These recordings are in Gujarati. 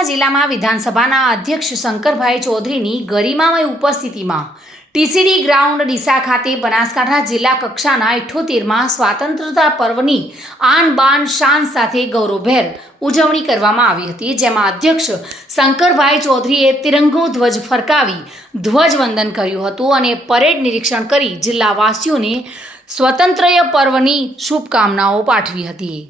બનાસકાંઠા જિલ્લામાં વિધાનસભાના અધ્યક્ષ શંકરભાઈ ચૌધરીની ગરિમામય ઉપસ્થિતિમાં ટીસીડી ગ્રાઉન્ડ ડીસા ખાતે બનાસકાંઠા જિલ્લા કક્ષાના 78માં સ્વાતંત્રતા પર્વની આન બાન શાન સાથે ગૌરવભેર ઉજવણી કરવામાં આવી હતી, જેમાં અધ્યક્ષ શંકરભાઈ ચૌધરીએ તિરંગો ધ્વજ ફરકાવી ધ્વજવંદન કર્યું હતું અને પરેડ નિરીક્ષણ કરી જિલ્લાવાસીઓને સ્વતંત્રય પર્વની શુભકામનાઓ પાઠવી હતી।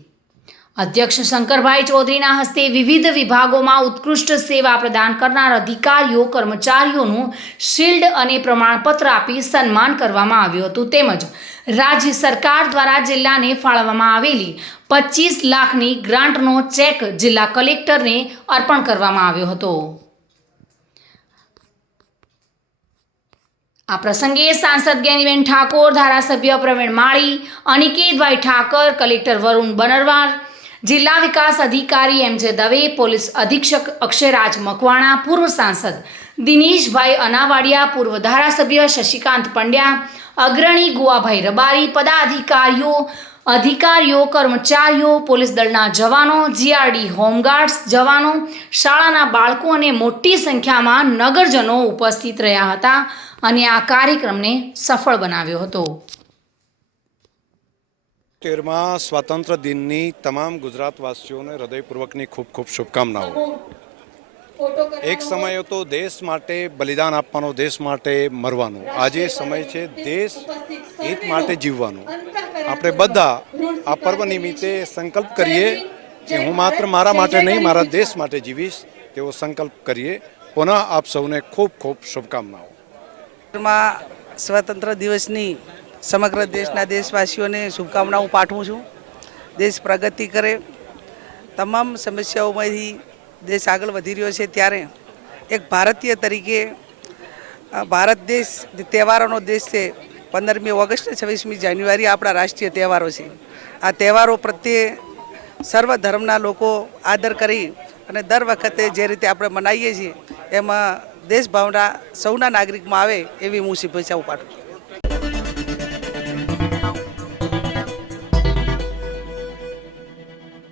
અધ્યક્ષ શંકરભાઈ ચૌધરીના હસ્તે વિવિધ વિભાગોમાં ઉત્કૃષ્ટ સેવા પ્રદાન કરનાર અધિકારીઓ કર્મચારીઓનું શિલ્ડ અને પ્રમાણપત્ર આપી સન્માન કરવામાં આવ્યું હતું, તેમજ રાજ્ય સરકાર દ્વારા જિલ્લાને ફાળવવામાં આવેલી 25 લાખની ગ્રાન્ટનો ચેક જિલ્લા કલેક્ટરને અર્પણ કરવામાં આવ્યો હતો। આ પ્રસંગે સાંસદ જ્ઞાનીબેન ઠાકોર, ધારાસભ્ય પ્રવીણ માળી, અનિકેતભાઈ ઠાકર, કલેક્ટર વરુણ બનરવાલ, જિલ્લા વિકાસ અધિકારી એમ.જે. દવે, પોલીસ અધિક્ષક અક્ષયરાજ મકવાણા, પૂર્વ સાંસદ દિનેશભાઈ અનાવાડિયા, પૂર્વ ધારાસભ્ય શશિકાંત પંડ્યા, અગ્રણી ગુવાભાઈ રબારી, અધિકારીઓ, કર્મચારીઓ, પોલીસ દળના જવાનો, જીઆરડી હોમગાર્ડ્સ જવાનો, શાળાના બાળકો અને મોટી સંખ્યામાં નગરજનો ઉપસ્થિત રહ્યા હતા અને આ કાર્યક્રમને સફળ બનાવ્યો હતો। 13મા સ્વાતંત્ર્ય દિનની તમામ ગુજરાતવાસીઓને હૃદયપૂર્વકની ખૂબ ખૂબ શુભકામનાઓ। એક સમય હતો દેશ માટે બલિદાન આપવાનો, દેશ માટે મરવાનો। આજે સમય છે દેશ હિત માટે જીવવાનો। આપણે બધા આ પર્વ નિમિત્તે સંકલ્પ કરીએ કે હું માત્ર મારા માટે નહીં, મારા દેશ માટે જીવીશ, તેવો સંકલ્પ કરીએ। પુનઃ આપ સૌને ખૂબ ખૂબ શુભકામનાઓ। સ્વતંત્ર દિવસની સમગ્ર દેશના દેશવાસીઓને શુભકામનાઓ પાઠવું છું। દેશ પ્રગતિ કરે, તમામ સમસ્યાઓમાંથી દેશ આગળ વધી રહ્યો છે, ત્યારે એક ભારતીય તરીકે ભારત દેશ તહેવારોનો દેશ છે। 15મી ઓગસ્ટ, 26મી જાન્યુઆરી આપણા રાષ્ટ્રીય તહેવારો છે। આ તહેવારો પ્રત્યે સર્વ ધર્મના લોકો આદર કરી અને દર વખતે જે રીતે આપણે મનાવીએ છીએ એમાં દેશભાવના સૌના નાગરિકમાં આવે એવી હું શુભેચ્છાઓ પાઠવું છું।